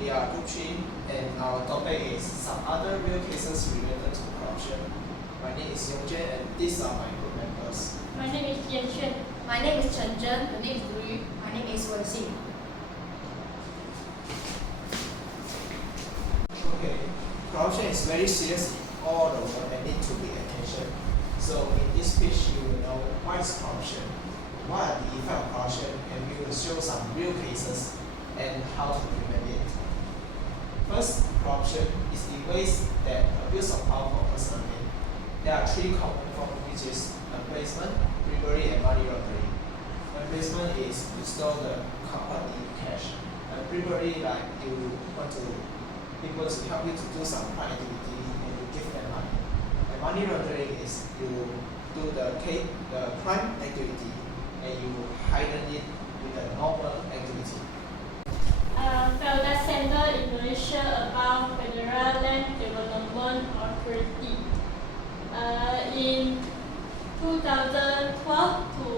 We are Group 3 and our topic is some other real cases related to corruption. My name is Yong Jian and these are my group members. My name is Yin Syuen. My name is Chen. My name is ZUYU. My name is Lai Wen Xin. Okay, corruption is very serious all the world and need to be attention. So in this speech you will know what is corruption, what are the effects of corruption, and we will show some real cases and how to prevent it. First, corruption is the ways that abuse of power for personal gain. There are three common forms, which is embezzlement, bribery, and money laundering. Embezzlement is to steal the company cash. And bribery, like you want to people to help you to do some crime activity and you give them money. And money laundering is you do the crime activity and you hide it with a normal activity. Felda Center in Malaysia about Federal Land Development Authority. In 2012 to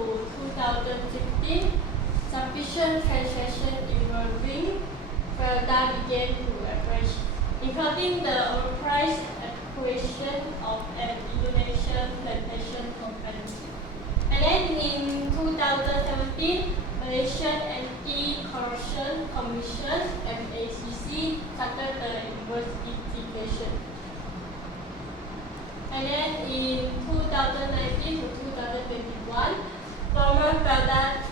2016, sufficient transaction involving Felda began to emerge, including the overpriced acquisition of an Indonesian plantation company. And then in 2017, Malaysian Anti-Corruption Commission (MACC) started the investigation. And then in 2019 to 2021, former Felda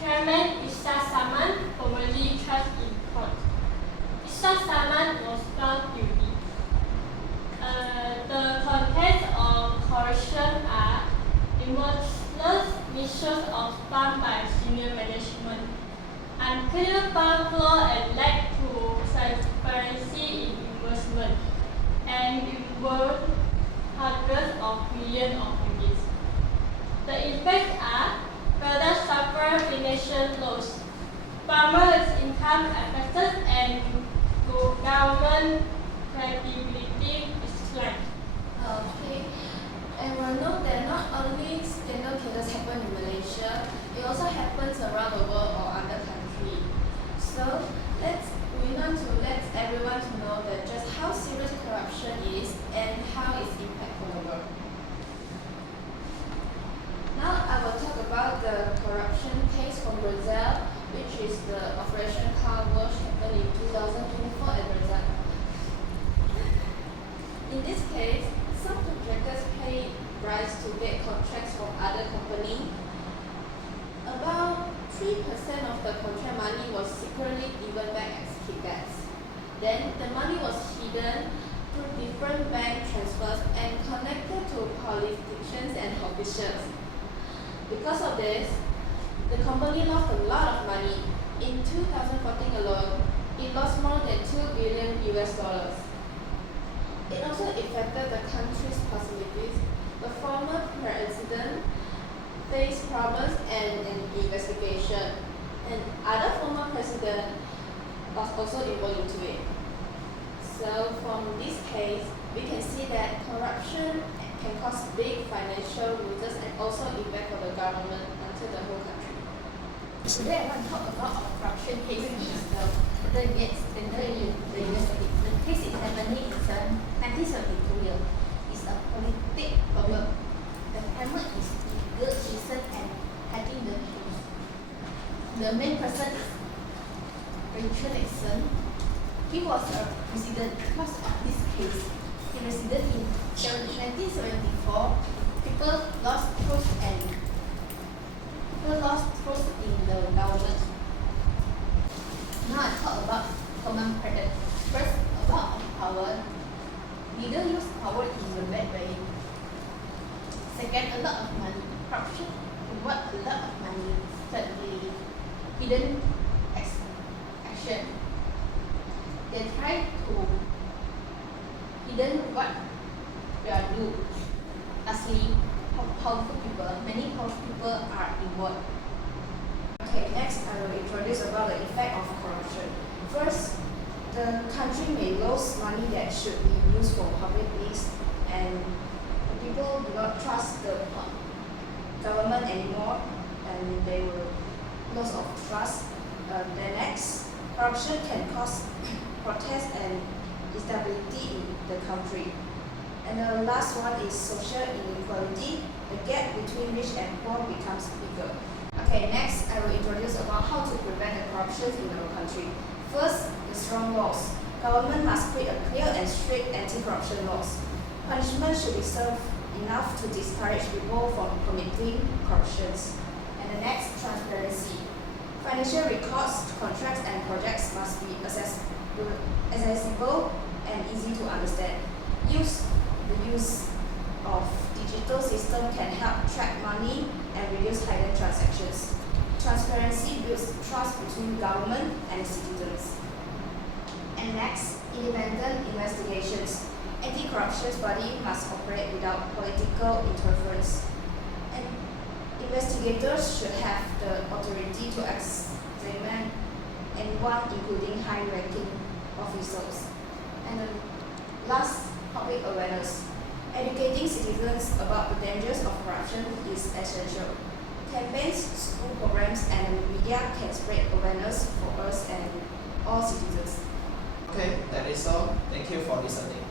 Chairman Isa Saman formally charged in court. Isa Saman was found guilty. The contents of corruption are remorseless misuse of funds by senior management, unclear fund flow and lack to transparency in investment, and involved hundreds of millions of ringgit. The effects are Felda suffer financial loss, farmers' income affected, and government credibility is declined. Okay. And we know that not only scandal cases happen in Malaysia, it also happens around the world or other countries. So we want to let everyone to know that just how serious corruption is and how its impact on the world. Now I will talk about the corruption case from Brazil, which is the Operation Car Wash happened in 2024 at Brazil. In this case, some contractors pay bribes to get contracts from other companies. About 3% of the contract money was secretly given back as kickbacks. Then the money was hidden through different bank transfers and connected to politicians and officials. Because of this, the company lost a lot of money. In 2014 alone, it lost more than $2 billion. It also affected the country's facilities. The former president faced problems and an investigation, and other former president was also involved into it. So from this case, we can see that corruption can cause big financial losses and also impact on the government until the whole country. Today I want to talk about a corruption case in Brazil. The case is happening in 1972 year. It's a politic problem. The claimant is Liew Jia Qi and heading the case. The main person is Chen. He was a president because of this case. He resided in 1974. People lost trust in the government. Now I talk about common credit. First, about power. Leader use power in a bad way. Second, a lot of money. Corruption reward a lot of money. Thirdly, hidden action. They try to hidden what they are do. Lastly, powerful people. Many powerful people are involved. Okay, next I will introduce about the effect of corruption. First, the country may lose money that should be used for public needs, and people do not trust the government anymore, and they will lose of trust. The next, Corruption can cause protest and instability in the country. And the last one is social inequality. The gap between rich and poor becomes bigger. Okay, next I will introduce about how to prevent the corruption in our country. First, the strong laws. Government must create a clear and strict anti-corruption laws. Punishment should be served enough to discourage people from committing corruptions. And the next, transparency. Financial records, contracts and projects must be accessible and easy to understand. The use of digital system can help track money and reduce hidden transactions. Transparency builds trust between government and citizens. And next, independent investigations. Anti-corruption body must operate without political interference. And investigators should have the authority to examine anyone, including high-ranking officials. And the last, public awareness. Educating citizens about the dangers of corruption is essential. Campaigns, school programs, and the media can spread awareness for us and all citizens. Okay, that is all. Thank you for listening.